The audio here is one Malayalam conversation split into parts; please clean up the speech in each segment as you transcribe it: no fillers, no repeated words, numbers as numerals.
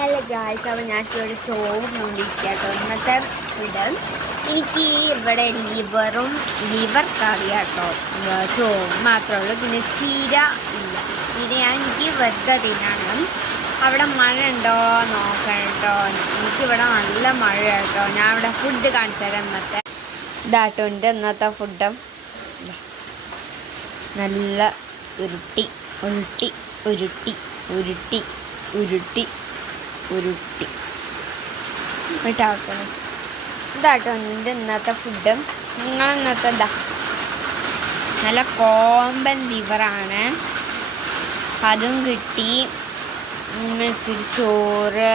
ഹലോ ഗായ്സ്, അപ്പോൾ ഞാൻ ഇവിടെ ചോറിനുണ്ടിരിക്കട്ടോ. ഇന്നത്തെ ഫുഡ് എനിക്ക് ഇവിടെ ലിവർ കറി കേട്ടോ. ചോറ് മാത്രമേ ഉള്ളൂ, പിന്നെ ചീര ഇല്ല. ചീര എനിക്ക് വെറുതെ തിന്നാണ്. അവിടെ മഴ ഉണ്ടോ നോക്കണം കേട്ടോ. എനിക്കിവിടെ നല്ല മഴ കേട്ടോ. ഞാൻ ഇവിടെ ഫുഡ് കാണിച്ചു തരാം. ഇതാട്ടോ ഉണ്ട് ഇന്നത്തെ ഫുഡ്. നല്ല ഉരുട്ടി ഉരുട്ടി ഉരുട്ടി ഉരുട്ടി ഉരുട്ടി ഉരുട്ടി ഇട്ടാട്ടോ. ഇതാട്ടോ എൻ്റെ ഇന്നത്തെ ഫുഡ്. നിങ്ങൾ ഇന്നത്തെ എന്താ? നല്ല കോമ്പൻ ലിവറാണ്, അതും കിട്ടി. ഇച്ചിരി ചോറ്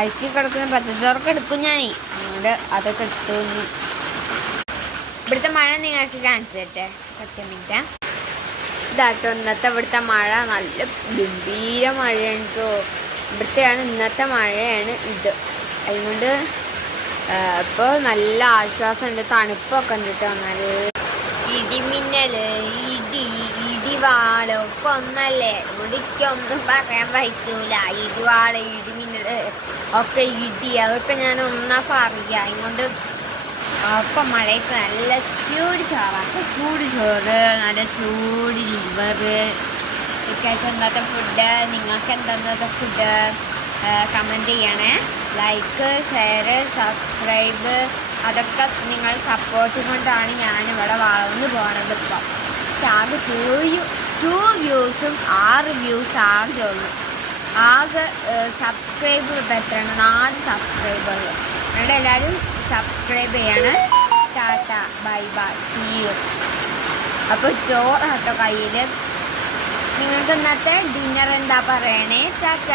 അരിക്കി കിടക്കുന്ന പച്ചച്ചോറൊക്കെ എടുക്കും ഞാൻ. അതുകൊണ്ട് അതൊക്കെ എടുത്തു. ഇവിടുത്തെ മഴ നിങ്ങൾക്ക് കാണിച്ചു തരട്ടെ. 10 മിനിറ്റ്. ഇതാട്ടോ ഇന്നത്തെ ഇവിടുത്തെ മഴ. നല്ല ഗംഭീര മഴയാണ് കേട്ടോ. ഇവിടുത്തെയാണ് ഇന്നത്തെ മഴയാണ് ഇത്. അതുകൊണ്ട് ഇപ്പോൾ നല്ല ആശ്വാസമുണ്ട്, തണുപ്പൊക്കെ ഉണ്ട് കേട്ടോ. നല്ല ഇടിമിന്നൽ, ഇടിവാളൊക്കെ ഒന്നല്ലേ. ഇവിടേക്കൊന്നും പറയാൻ പറ്റൂല. ഇടിവാള്, ഇടിമിന്നൽ ഒക്കെ അതൊക്കെ ഞാൻ ഒന്നാ പറയുക. അതുകൊണ്ട് അപ്പം മഴയത്ത് നല്ല ചൂട് ചോറ്, നല്ല ചൂട് ലിവർ ഒക്കെ ഇന്നത്തെ ഫുഡ്. നിങ്ങൾക്ക് എന്താ ഫുഡ് കമൻറ്റ് ചെയ്യണേ. ലൈക്ക്, ഷെയർ, സബ്സ്ക്രൈബ് അതൊക്കെ നിങ്ങൾ സപ്പോർട്ട് കൊണ്ടാണ് ഞാനിവിടെ വളർന്നു പോകണത്. ഇപ്പം ആകെ 2 വ്യൂസും 6 വ്യൂസ് ആകെ ഉള്ളൂ. ആകെ സബ്സ്ക്രൈബ് എത്രയാണ്? 4 സബ്സ്ക്രൈബറുള്ളൂ. ഞങ്ങളുടെ എല്ലാവരും സബ്സ്ക്രൈബ് ചെയ്യണം. ടാറ്റ, ബൈ ബൈ, സീ യു. അപ്പോൾ ചോറാട്ടോ കയ്യിൽ. നിങ്ങൾക്ക് ഇന്നത്തെ ഡിന്നർ എന്താ പറയണേ? ടാറ്റ.